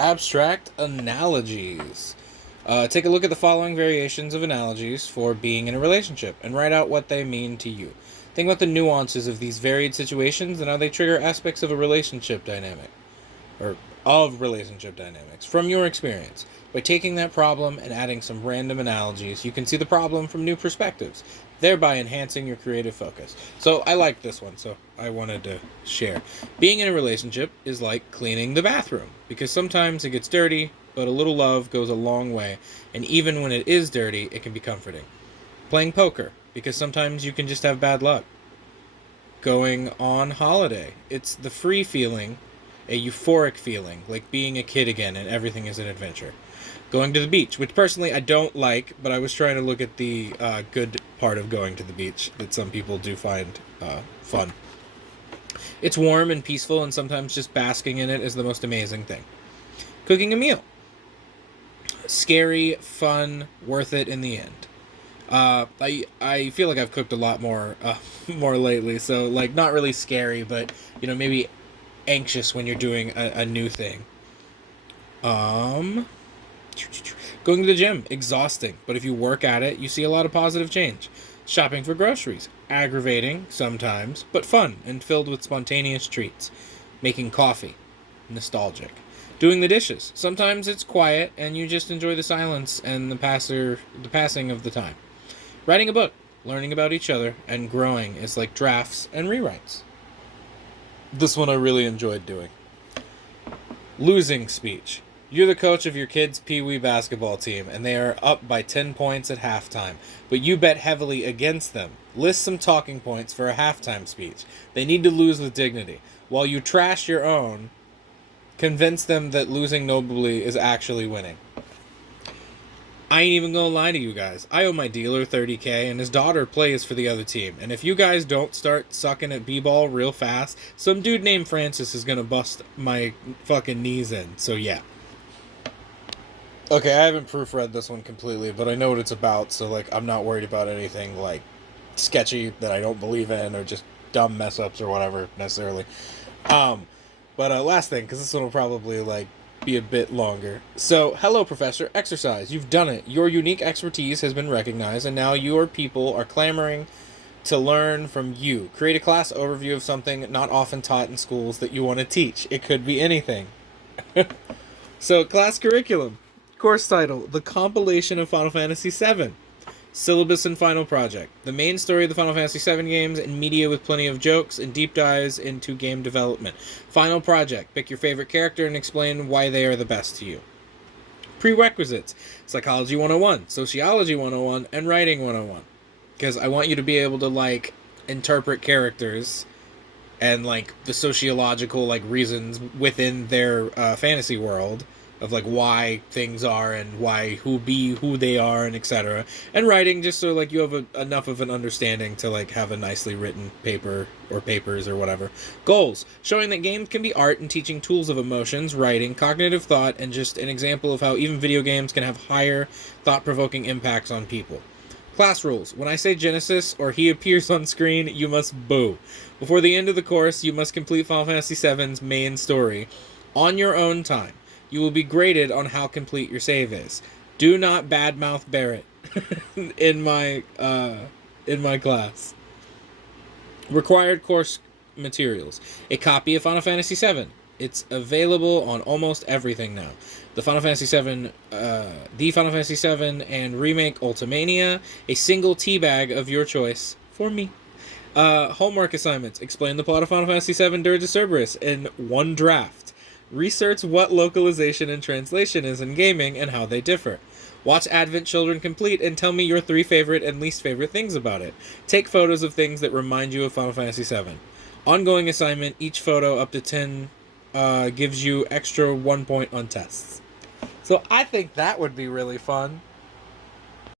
Abstract analogies. Take a look at the following variations of analogies for being in a relationship and write out what they mean to you. Think about the nuances of these varied situations and how they trigger aspects of a relationship dynamic, or of relationship dynamics, from your experience. By taking that problem and adding some random analogies, you can see the problem from new perspectives, thereby enhancing your creative focus. So I like this one, so I wanted to share. Being in a relationship is like cleaning the bathroom, because sometimes it gets dirty, but a little love goes a long way, and even when it is dirty, it can be comforting. Playing poker, because sometimes you can just have bad luck. Going on holiday, it's the free feeling, a euphoric feeling, like being a kid again and everything is an adventure. Going to the beach, which personally I don't like, but I was trying to look at the good part of going to the beach that some people do find fun. It's warm and peaceful, and sometimes just basking in it is the most amazing thing. Cooking a meal. Scary, fun, worth it in the end. I feel like I've cooked a lot more more lately, so like not really scary, but maybe anxious when you're doing a new thing. Going to the gym, exhausting, but if you work at it, you see a lot of positive change. Shopping for groceries, aggravating sometimes, but fun and filled with spontaneous treats. Making coffee, nostalgic. Doing the dishes, sometimes it's quiet and you just enjoy the silence and the passing of the time. Writing a book, learning about each other and growing is like drafts and rewrites. This one I really enjoyed doing. Losing speech. You're the coach of your kids' Pee-wee basketball team, and they are up by 10 points at halftime, but you bet heavily against them. List some talking points for a halftime speech. They need to lose with dignity. While you trash your own, convince them that losing nobly is actually winning. I ain't even gonna lie to you guys. I owe my dealer $30K, and his daughter plays for the other team. And if you guys don't start sucking at b-ball real fast, some dude named Francis is gonna bust my fucking knees in. So yeah. Okay, I haven't proofread this one completely, but I know what it's about, so like I'm not worried about anything like sketchy that I don't believe in or just dumb mess ups or whatever necessarily. But last thing, because this one will probably like be a bit longer. So, hello, Professor. Exercise. You've done it. Your unique expertise has been recognized, and now your people are clamoring to learn from you. Create a class overview of something not often taught in schools that you want to teach. It could be anything. So, class curriculum. Course title, The Compilation of Final Fantasy VII. Syllabus and final project. The main story of the Final Fantasy VII games and media with plenty of jokes and deep dives into game development. Final project. Pick your favorite character and explain why they are the best to you. Prerequisites. Psychology 101, Sociology 101, and Writing 101. Because I want you to be able to, like, interpret characters and, like, the sociological, like, reasons within their fantasy world of like why things are and why who they are and etc. And writing just so like you have enough of an understanding to like have a nicely written paper or papers or whatever. Goals. Showing that games can be art and teaching tools of emotions, writing, cognitive thought, and just an example of how even video games can have higher thought-provoking impacts on people. Class rules. When I say Genesis or he appears on screen, you must boo. Before the end of the course, you must complete Final Fantasy VII's main story on your own time. You will be graded on how complete your save is. Do not badmouth Barrett in my class. Required course materials. A copy of Final Fantasy VII. It's available on almost everything now. The Final Fantasy VII and Remake Ultimania. A single teabag of your choice for me. Homework assignments. Explain the plot of Final Fantasy VII Dirge of Cerberus in one draft. Research what localization and translation is in gaming and how they differ. Watch Advent Children complete and tell me your 3 favorite and least favorite things about it. Take photos of things that remind you of Final Fantasy VII. Ongoing assignment, each photo up to 10 gives you extra 1 point on tests. So I think that would be really fun.